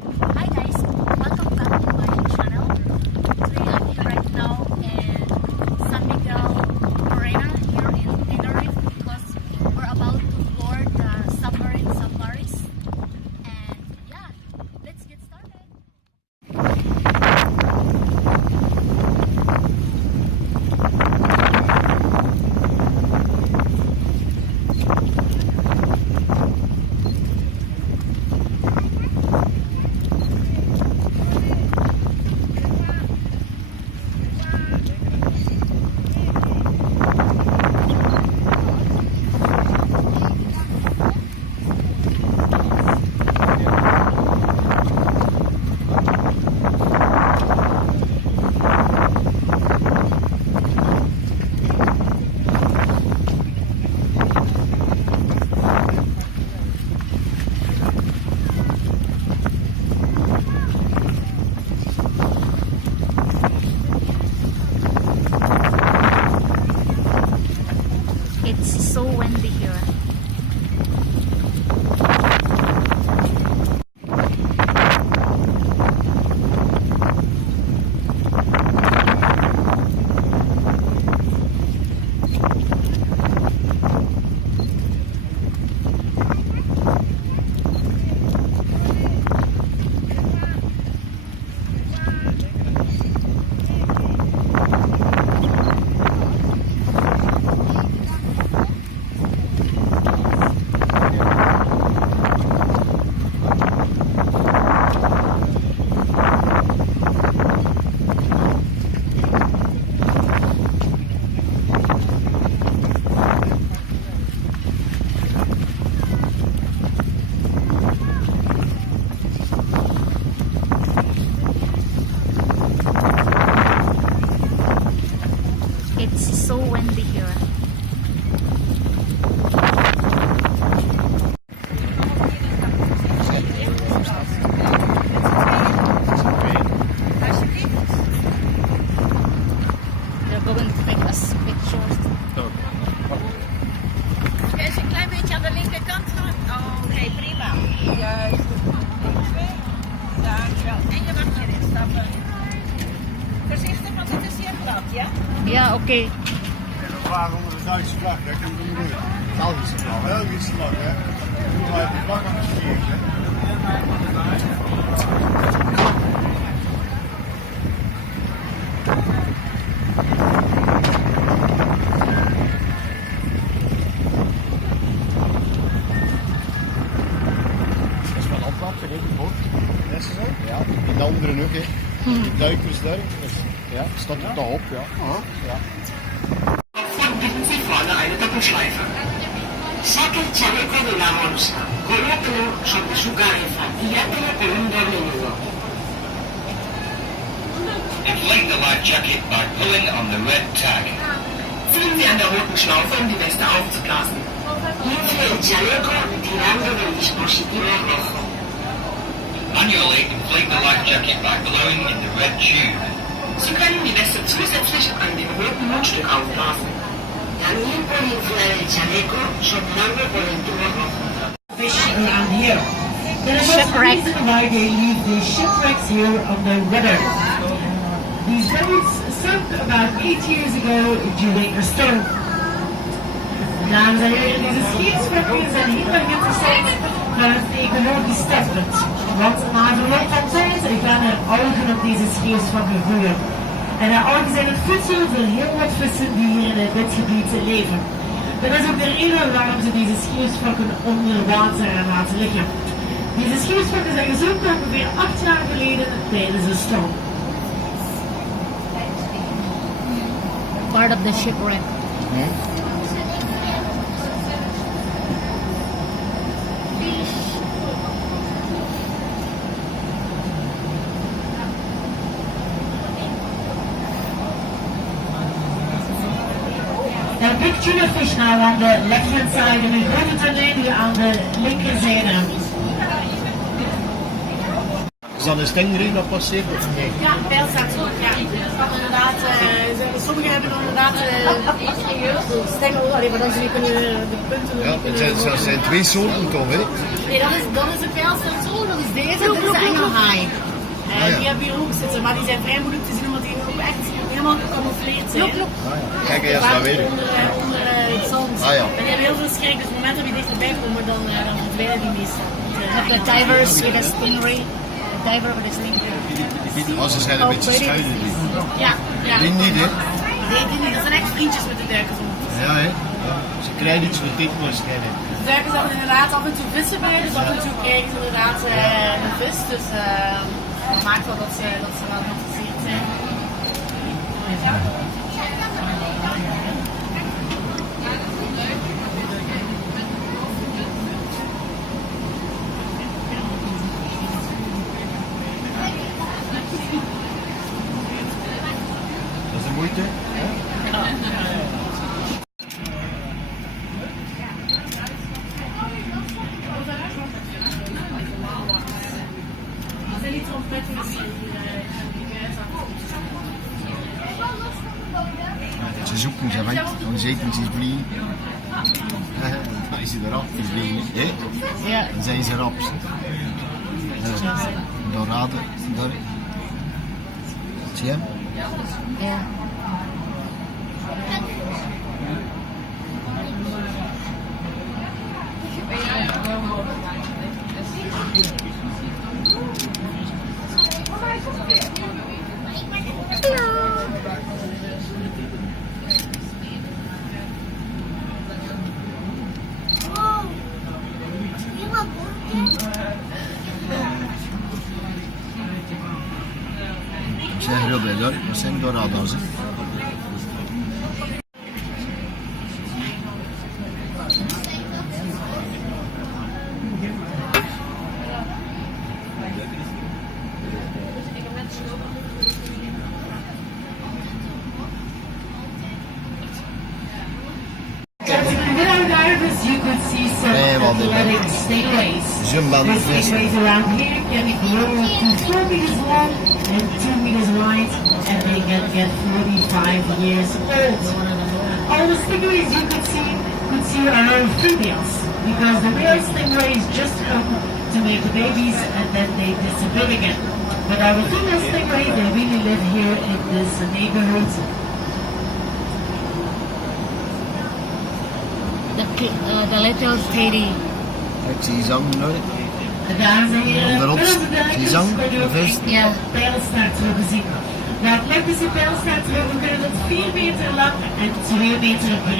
Hi guys, welcome back to my channel. Today I'm here right now in San Miguel Arena here in Tenerife because we're about to board the Submarine safaris. And yeah, let's get started. It's so windy here. It's so windy here. They're going to take us pictures. Oké, als je een klein beetje aan de linkerkant gaat. Oh, oké, prima. Juist. 1, 2. Dankjewel. En je mag hierin stappen. Voorzichtig, want het is hier glad, ja? Ja, oké. En we varen onder de Duitse vlag, dat kan ik niet doen. Belgische vlag. Belgische vlag, hè. Doe maar die vlag aan het stiertje. Dat is van Antwerpen, hè, die boot. Dat is zo? Ja, en de andere nog, hè. Die duikers daar. Dus, ja, staat er daarop, ja. Ja. Bieten Sie vorne eine Doppelschleife. Sake Chaleco de la Monza. Colóquelo sobre su cabeza y átelo con un doble nudo. Inflate the life jacket by pulling on the red tag. Ziehen Sie an der roten Schlaufe, um die Weste aufzublasen. Infle el chaleco tirando del dispositivo rojo. Manually inflate the life jacket by blowing in the red tube. Sie können die Weste zusätzlich an dem roten Mundstück aufblasen. También puede inflar el chaleco soplando por el tubo rojo. Fish around here. There is also a Shipwreck. reason why they leave the shipwrecks here on the weather. These boats sunk about 8 years ago during a storm. Dames en heren, deze scheepswrecken zijn heel erg interessant van het ecologisch standpunt. Want na verloop van tijd gaan er algen op deze scheepswrekken groeien. En algen zijn het voedsel voor heel wat vissen die hier in dit gebied leven. Dat is ook de reden waarom ze deze scheepswrakken onder water laten liggen. Deze scheepswrakken zijn gezonken ongeveer 8 jaar geleden tijdens een storm. Part of the shipwreck. Now big tuna fish now on the left hand side and a grote tonijn on the linkerzijde. Is dat een stingray dat passeert of nee? Ja, pijlstaart ook, ja. Inderdaad, sommigen hebben inderdaad stengel, maar dan zie je de punten. Ja, het zijn twee soorten toch, hè? Nee, dat is de pijlstaart zo, dat is deze, dat is de engelhaai. ja. Die hebben hier ook zitten, maar die zijn vrij moeilijk te zien omdat die ook echt helemaal gecamoufleerd zijn. Ah, ja. Kijk, ja, dat weet ik. Onder het zand. Ah, ja. En die hebben heel veel schrik, dus op het moment dat je dichterbij komt, dan verdwijnen die meestal. De divers with a stingray. Diver with a stingray. Oh, ze zijn een beetje schuilen. Ja, ja. Die niet, hè? Nee, die niet. Dat zijn echt vriendjes met de duikers. Ja, hè? Ja. Ze krijgen iets voor dit waarschijnlijk. De duikers hebben inderdaad af en toe vissen bij, dus af en toe krijgen ze inderdaad een vis. Dus dat maakt wel dat ze wel geïnteresseerd zijn. Dat is de moeite. Hè? Er zijn niet trompetten Ze zoeken, ze weten, dan zitten ze vliegen. Dan is ze eraf te vliegen, hè? Ja. Dan zijn ze rap. Dorade, daar. Zie je hem? Ja. Dat zijn rubber, hoor. Dat zijn dorado's. Without divers, you could see some athletic stingrays. The stingrays around here can grow up to 4 meters long and 2 meters wide, and they can get 45 years old. All the stingrays you could see are females, because the male stingrays just come to make babies and then they disappear again. But our female stingrays, they really live here in this neighborhood. The little teddy. Ik zie zang nooit. Dames en heren, Onderop, onze die zang, kunnen de ook vest. Ja. pijlstaartruggen zien. De atletische pijlstaartruggen kunnen tot 4 meter lang en 2 meter breed